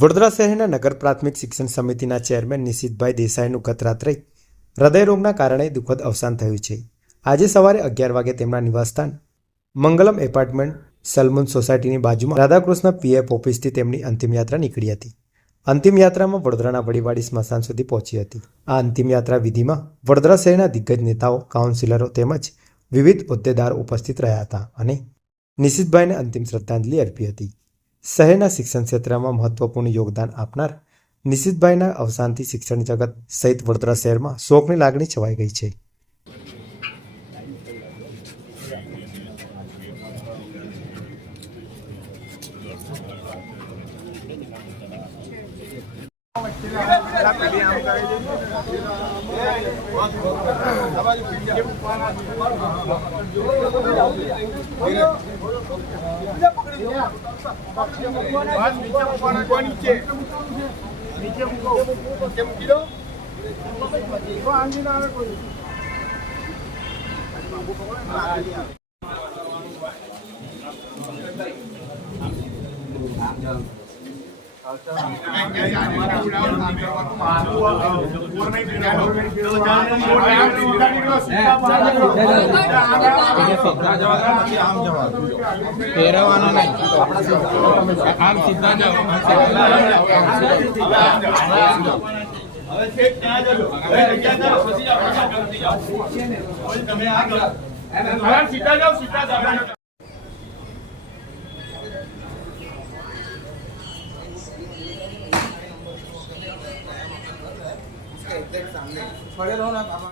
વડોદરા શહેરના નગર પ્રાથમિક શિક્ષણ સમિતિના ચેરમેન નિશિતભાઈ દેસાઈનું ગત રાત્રે હૃદયરોગના કારણે દુઃખદ અવસાન થયું છે. આજે સવારે 11 વાગે તેમના નિવાસસ્થાન મંગલમ એપાર્ટમેન્ટ સલમુન સોસાયટીની બાજુમાં રાધાકૃષ્ણ પીએફ ઓફિસથી તેમની અંતિમ યાત્રા નીકળી હતી. અંતિમ યાત્રામાં વડોદરાના વડીવાડી સ્મશાન સુધી પહોંચી હતી. આ અંતિમ યાત્રા વિધિમાં વડોદરા શહેરના દિગ્ગજ નેતાઓ, કાઉન્સિલરો તેમજ વિવિધ હોદ્દેદારો ઉપસ્થિત રહ્યા હતા અને નિશિતભાઈને અંતિમ શ્રદ્ધાંજલિ અર્પી હતી. શહેરના શિક્ષણ ક્ષેત્રમાં મહત્વપૂર્ણ યોગદાન આપનાર નિશિતભાઈના અવસાનથી શિક્ષણ જગત સહિત વડોદરા શહેરમાં શોકની લાગણી છવાઈ ગઈ છે. खड़े रहो ना बाबा।